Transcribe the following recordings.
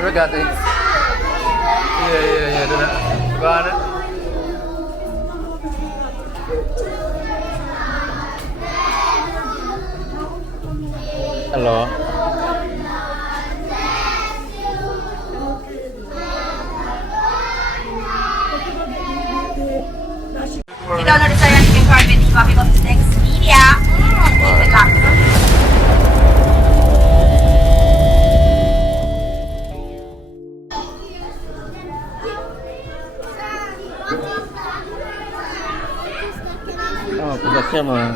forgot it. Yeah, do that. Go on. Hello. You don't know the song you can call Videographyer of next media. Oh, the camera.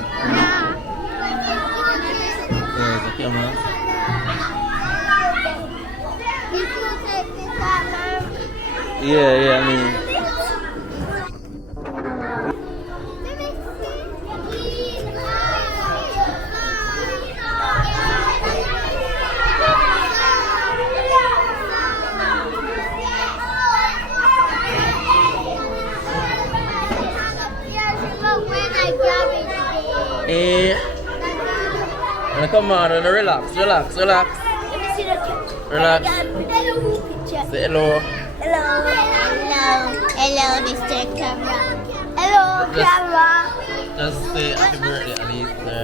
Yeah, the camera. Yeah, I mean. Come on, relax. Let me see the Relax. picture. Say hello. Hello, Mr. Camera. Hello, camera. Just say happy birthday, Alisa.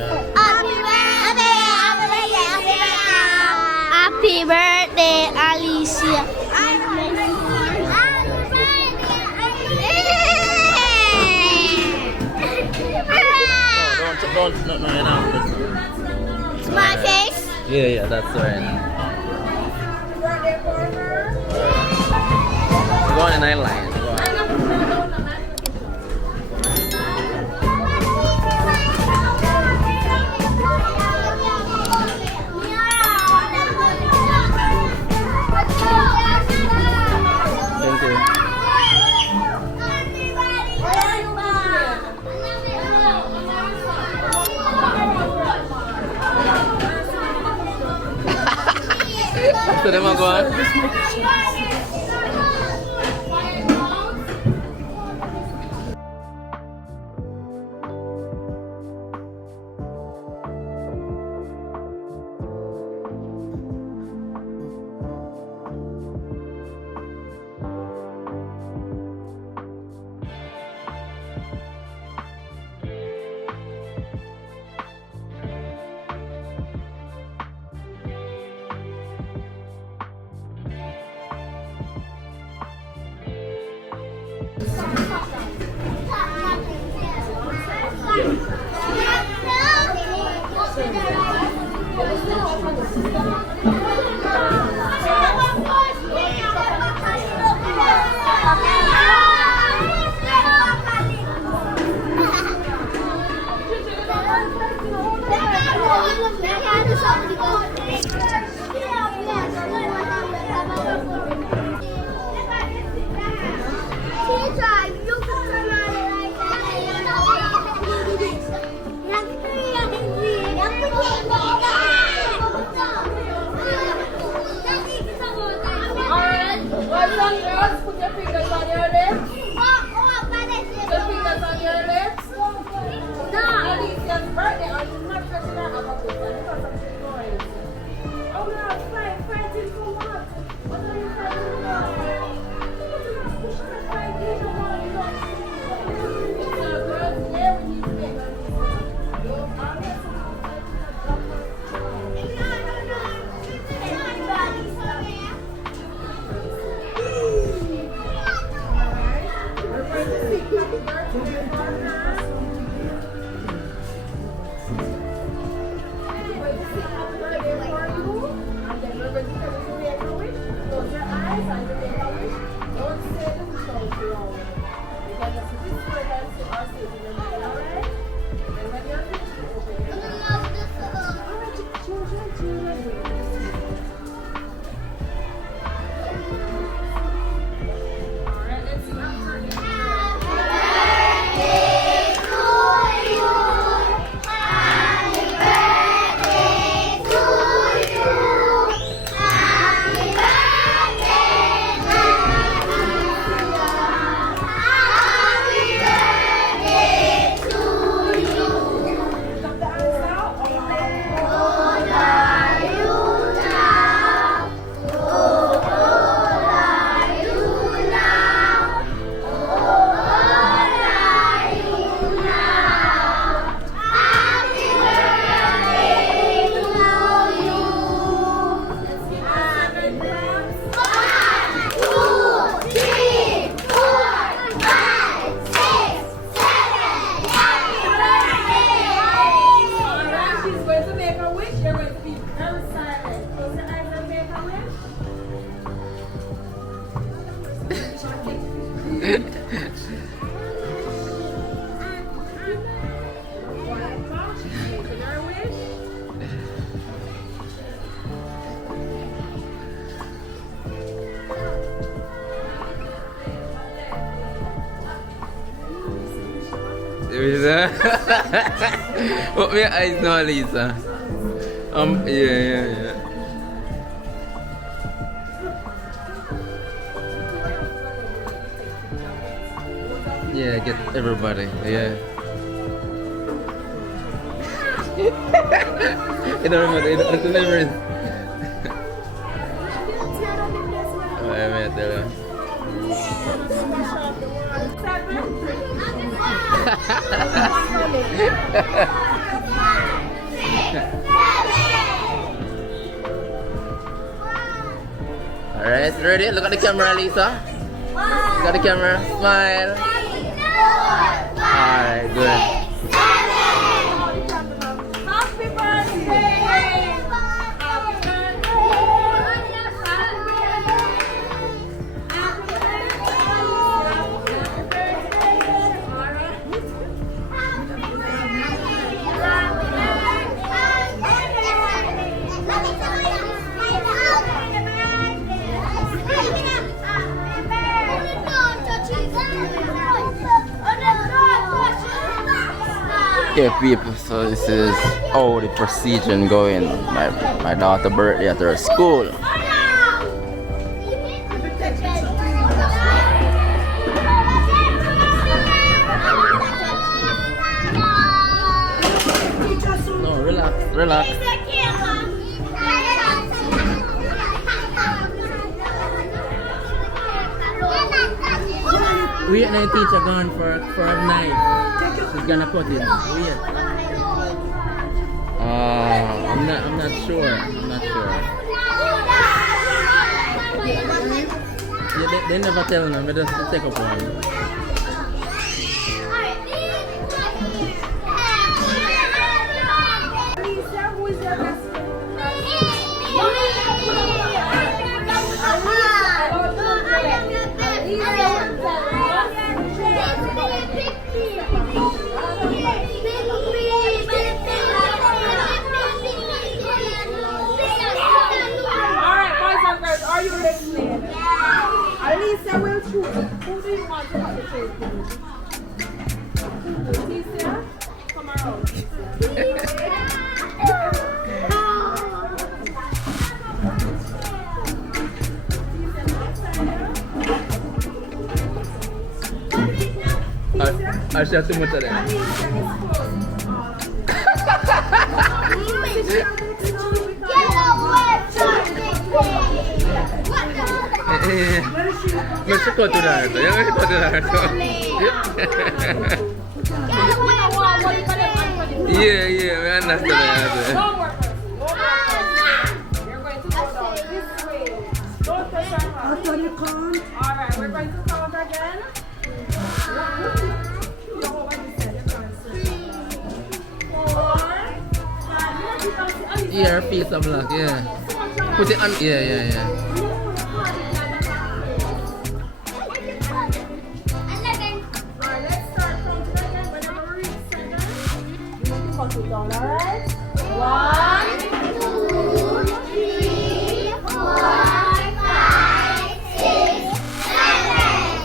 Happy birthday, Alicia. No, you're not. My face. Yeah, that's right. Go on the 9 line. Go on. Thank you. So them are going. Put your fingers on your lips. Put your fingers on your lips. No. Alicia's birthday. Are you not pressing her up a bit? Lisa. What my eyes now, Lisa? Yeah. Yeah, get everybody. Yeah. It don't matter. It never is. I tell you. Alright, ready? Look at the camera, Lisa. Look at the camera. Smile. Alright, good. Happy birthday! Okay, people, so this is how the procedure going. My daughter's birthday at her school. No, relax. Wait, and the teacher gone for a knife. She's gonna put it. Wait. I'm not sure. Yeah, they never tell me. They just take up one. Are you listening? Alicia will choose. Who do you want to have the choose? Alicia, come around. I share too much of them. Let's go to that. Yeah, we understand that. Don't work. You're going to go down this way. Don't touch your hand. Alright, we're going to count again. Yeah, her piece of luck, yeah. Put it on, yeah. Alright? 1, 2, 3, 4, 5, 6, 7.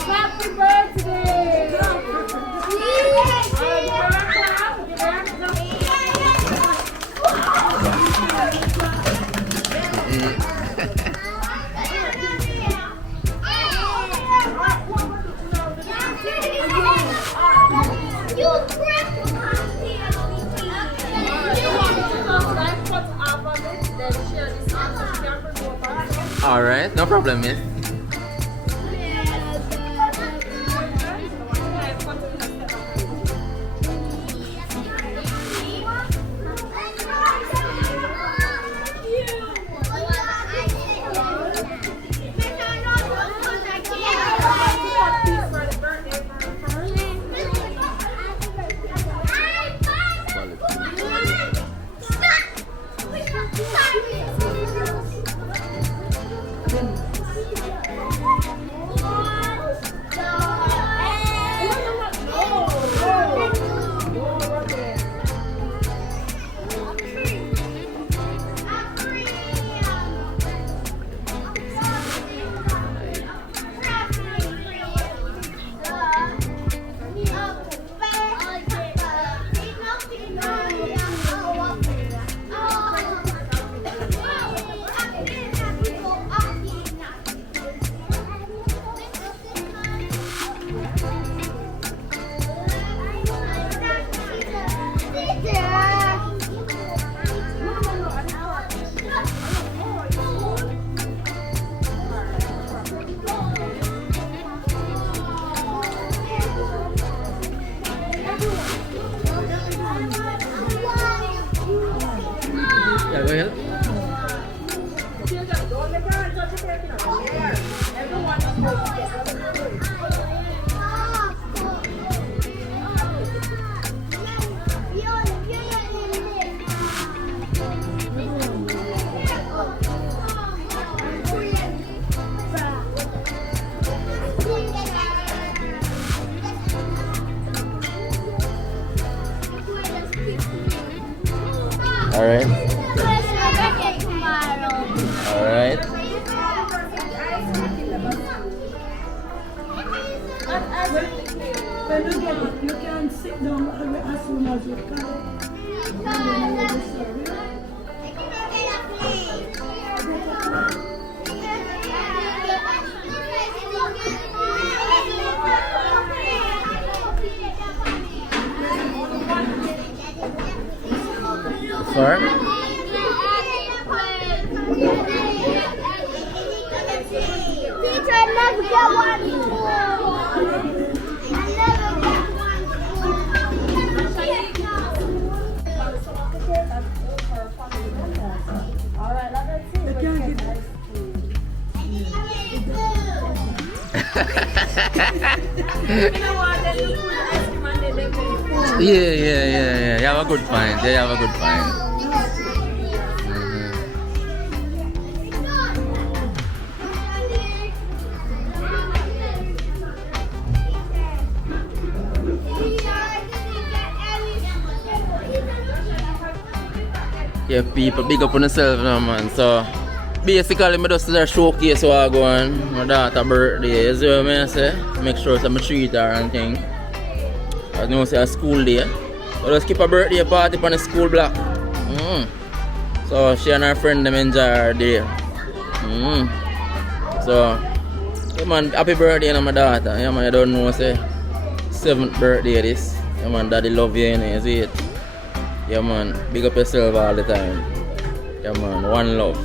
Happy birthday! Alright, no problem, miss. Sorry? Teacher, I never get one spoon. I never get one Alright, let's see. Yeah. You have a good find. Yeah, you have a good find. Yeah, people big up on themselves now, man. So basically, I just do a showcase what I go on. My daughter's birthday, you see what I say? Make sure I treat her and thing. I know it's a school day. So just keep a birthday party on the school block. So she and her friend them enjoy her day. So yeah, man, happy birthday to my daughter. Yeah, man, I don't know, say 7th birthday this. Yeah, man, daddy love you, you see it? Yeah, man, big up yourself all the time. Yeah, man, one love.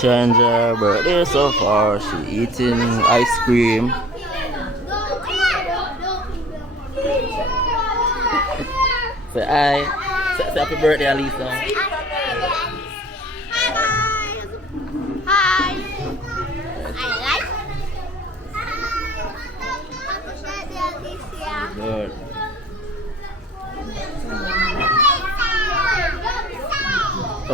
She enjoyed her birthday so far. She eating ice cream. Say hi. Say happy birthday, Alisa. Hi. I like. Good.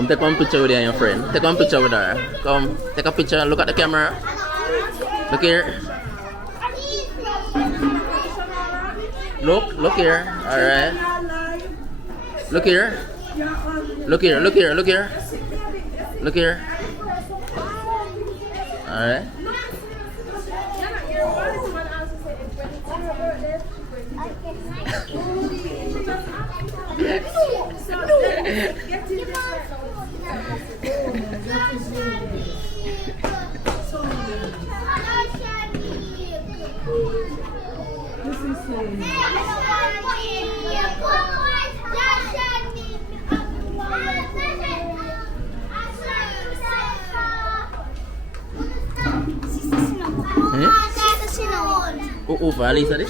take one picture with you and your friend. Take one picture with her. Come, take a picture. Look at the camera. Look here. Look here. Alright. Look here. Look here. Look here. Look here. Look here. Alright. Oh, valid tadi?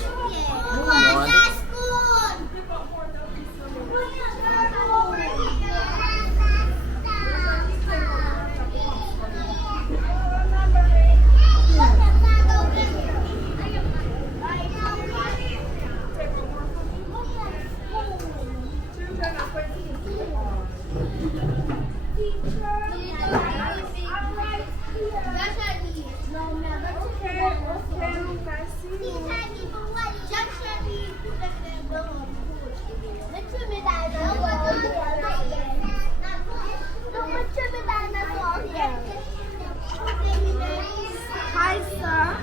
Hi, sir.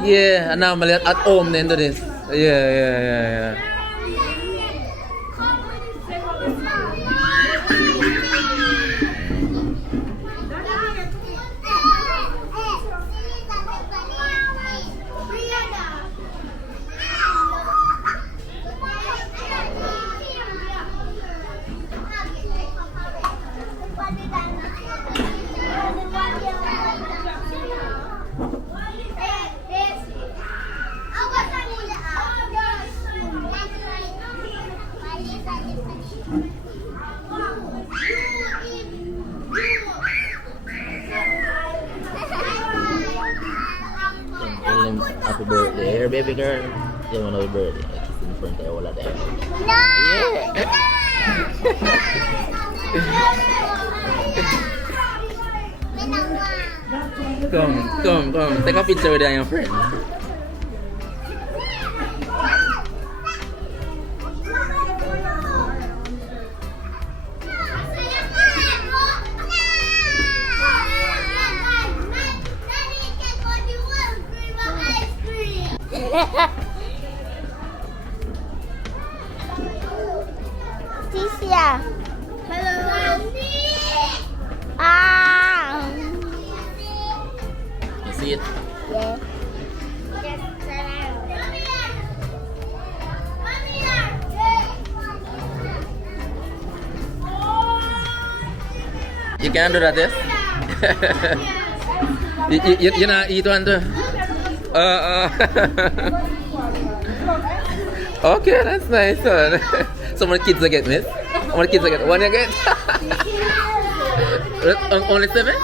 Yeah, and now I'm at home then do this. Yeah. Happy birthday, here, baby girl. You want to happy birthday? It's in front of all of them. No! Come. Take a picture with you and your friend. Tisha. Hello. Ah. You see it? Yeah. You can do that, yes? you not eat one too? Okay, that's nice. So many kids I get, miss? How many kids I get? One you get? Only 7?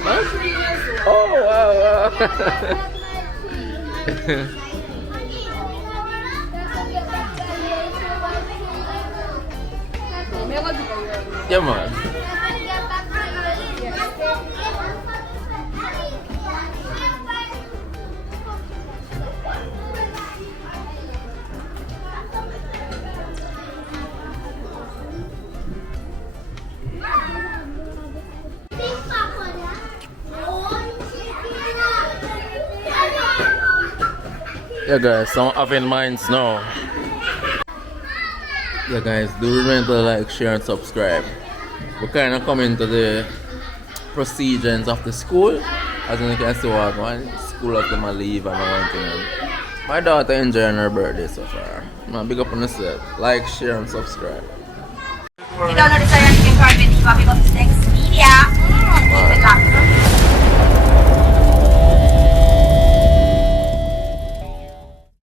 Huh? Oh, wow. Yeah, man. Yeah guys, some having minds now. Yeah guys, do remember to like, share and subscribe. We're kind of coming to the procedures of the school. As you can see, we're going school of them leave and one thing. My daughter enjoying her birthday so far. Man, big up on yourself. Like, share and subscribe. Ikaw na rin sa'yo, you can carve it. Happy birthday next media.